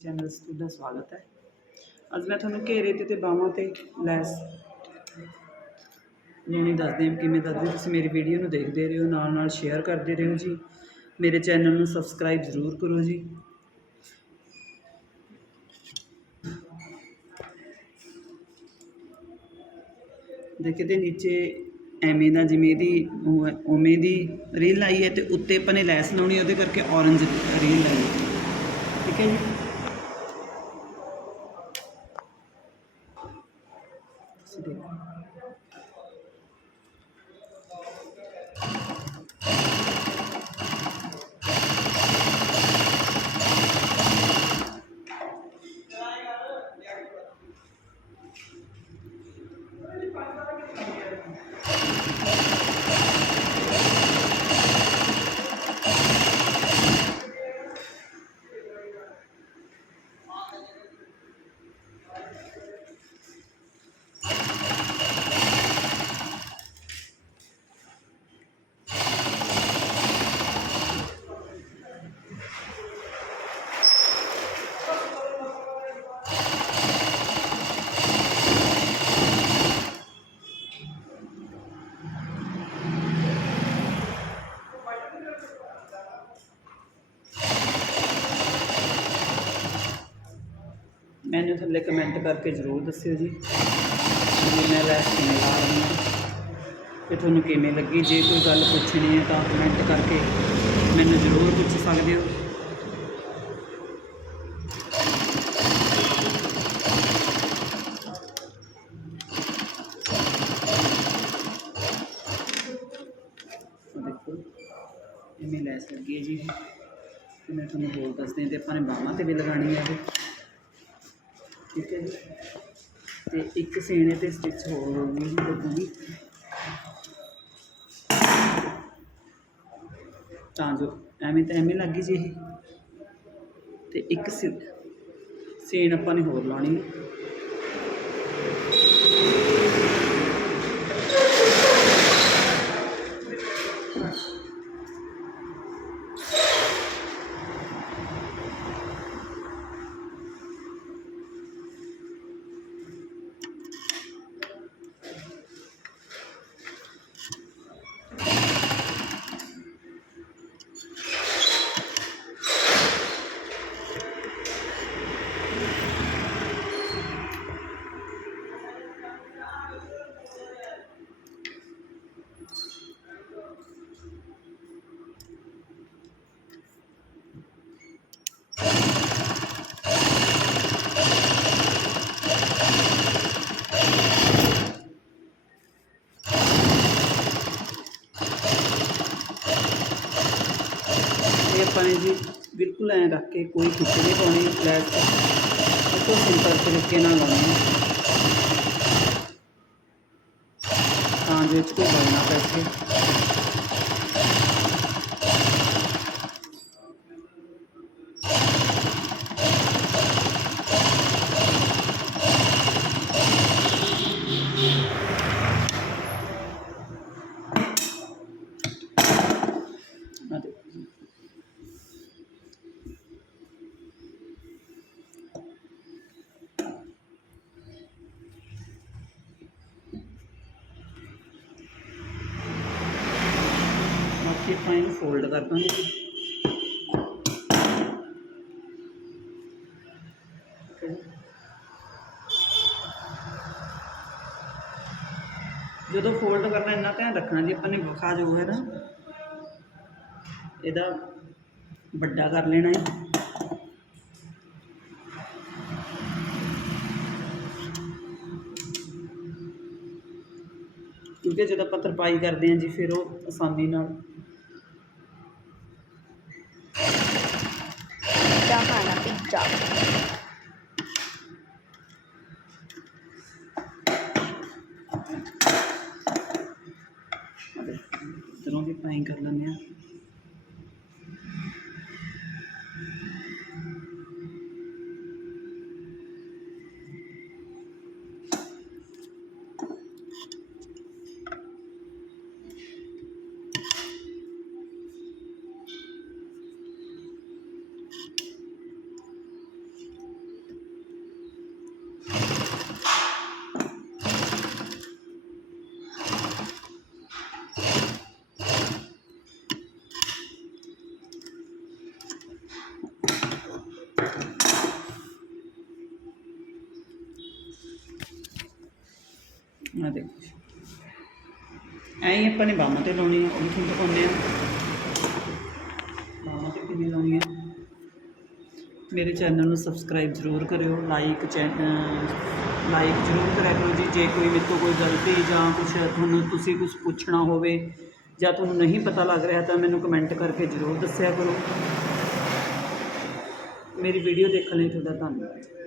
Channel 'ਚ ਤੁਹਾਡਾ ਸਵਾਗਤ ਹੈ। ਅੱਜ ਮੈਂ ਤੁਹਾਨੂੰ ਘੇਰੇ ਤੇ ਤੇ ਬਾਹਾਂ ਤੇ ਲੈਸ ਲਾਉਣੀ ਦੱਸਦੇ ਹਾਂ ਕਿਵੇਂ ਦੱਸਦੇ ਤੁਸੀਂ ਮੇਰੀ ਵੀਡੀਓ ਨੂੰ ਦੇਖਦੇ ਰਹੋ ਨਾਲ ਨਾਲ ਸ਼ੇਅਰ ਕਰਦੇ ਰਹੋ ਜੀ। ਮੇਰੇ ਚੈਨਲ ਨੂੰ ਸਬਸਕ੍ਰਾਈਬ ਜ਼ਰੂਰ ਕਰੋ ਜੀ। ਦੇਖੇ ਤੇ ਨੀਚੇ ਐਵੇਂ ਦਾ ਜਿਵੇਂ ਦੀ ਉਹ ਹੈ, ਉਵੇਂ ਦੀ ਰੀਲ ਆਈ ਹੈ ਤੇ ਉੱਤੇ ਆਪਾਂ ਨੇ ਲੈਸ ਲਾਉਣੀ ਉਹਦੇ ਕਰਕੇ ਔਰੰਜ ਰੀਲ ਲਾਈ ਠੀਕ ਹੈ ਜੀ? ਤੁਸੀਂ ਮੈਨੂੰ ਥੱਲੇ ਕਮੈਂਟ ਕਰਕੇ ਜ਼ਰੂਰ ਦੱਸਿਓ ਜੀ। ਕਿ ਮੈਂ ਲੈਸ ਕਿਵੇਂ ਲਾ ਰਹੀ ਹਾਂ। ਤੇ ਤੁਹਾਨੂੰ ਕਿਵੇਂ ਲੱਗੀ? ਜੇ ਕੋਈ ਗੱਲ ਪੁੱਛਣੀ ਹੈ ਤਾਂ ਕਮੈਂਟ ਕਰਕੇ ਮੈਨੂੰ ਜ਼ਰੂਰ ਪੁੱਛ ਸਕਦੇ ਹੋ। ਆਹ ਦੇਖੋ ਇਵੇਂ ਲੈਸ ਲੱਗੀ ਹੈ ਜੀ। ਤੇ ਮੈਂ ਤੁਹਾਨੂੰ ਹੋਰ ਦੱਸਦੇ ਤੇ ਆਪਾਂ ਨੇ ਬਾਹਾਂ ਤੇ ਵੀ ਲਗਾਣੀ ਹੈ ਇਹ ਠੀਕ ਹੈ ਜੀ। ਤੇ ਇੱਕ ਸੀਨੇ ਤੇ ਸਟਿਚ ਹੋਰ ਹੋਊਗੀ ਜੀ ਲੱਗੂਗੀ ਤਾਂ ਜੋ ਐਵੇਂ ਤਾਂ ਐਵੇਂ ਲੱਗੀ ਜੀ ਇਹ। ਤੇ ਇੱਕ ਸੀ- ਸੀਨ ਆਪਾਂ ਨੇ ਹੋਰ ਲਾਉਣੀ ਹੈ ਜੀ ਬਿਲਕੁਲ ਐਂ ਰੱਖ ਕੇ ਕੋਈ ਖਿੱਚ ਨਹੀਂ ਪਾਉਣੀ ਫਲੈਟ ਬਿਲਕੁਲ ਸਿੰਪਲ ਤਰੀਕੇ ਨਾਲ ਲਾਉਣੀ ਤਾਂ ਜੋ ਇਹ 'ਚ ਕੋਈ ਬਲ ਆਪਾਂ ਇਹਨੂੰ ਫੋਲਡ ਕਰ ਦਾਂਗੇ। ਜਦੋਂ ਫੋਲਡ ਕਰਨਾ ਇੰਨਾ ਧਿਆਨ ਰੱਖਣਾ ਜੀ, ਆਪਾਂ ਨੇ ਵਖਾ ਜੋ ਹੈ ਨਾ, ਇਹਦਾ ਵੱਡਾ ਕਰ ਲੈਣਾ ਹੈ। ਕਿਉਂਕਿ ਜਦੋਂ ਆਪਾਂ ਤਰਪਾਈ ਕਰਦੇ ਹਾਂ ਜੀ, ਫਿਰ ਉਹ ਆਸਾਨੀ ਨਾਲ ਖਾਣਾ ਪੀਜ਼ਾ ਇਧਰੋਂ ਵੀ ਪਾਈ ਕਰ ਲੈਂਦੇ ਆ ਐਂ ਆਪਾਂ ਨੇ ਬਾਹਾਂ ਤੇ ਲਾਉਣੀ ਆ ਉਹ ਵੀ ਤੁਹਾਨੂੰ ਦਿਖਾਉਂਦੇ ਆ ਬਾਹਾਂ ਤੇ ਕਿਵੇਂ ਲਾਉਣੀ ਆ ਮੇਰੇ ਚੈਨਲ ਨੂੰ ਸਬਸਕ੍ਰਾਈਬ ਜ਼ਰੂਰ ਕਰਿਓ ਲਾਈਕ ਲਾਈਕ ਜ਼ਰੂਰ ਕਰਿਆ ਕਰੋ ਜੀ। ਜੇ ਕੋਈ ਮੇਰੇ ਤੋਂ ਕੋਈ ਗਲਤੀ ਜਾਂ ਕੁਝ ਤੁਹਾਨੂੰ, ਤੁਸੀਂ ਕੁਝ ਪੁੱਛਣਾ ਹੋਵੇ ਜਾਂ ਤੁਹਾਨੂੰ ਨਹੀਂ ਪਤਾ ਲੱਗ ਰਿਹਾ, ਤਾਂ ਮੈਨੂੰ ਕਮੈਂਟ ਕਰਕੇ ਜ਼ਰੂਰ ਦੱਸਿਆ ਕਰੋ। ਮੇਰੀ ਵੀਡੀਓ ਦੇਖਣ ਲਈ ਤੁਹਾਡਾ ਧੰਨਵਾਦ।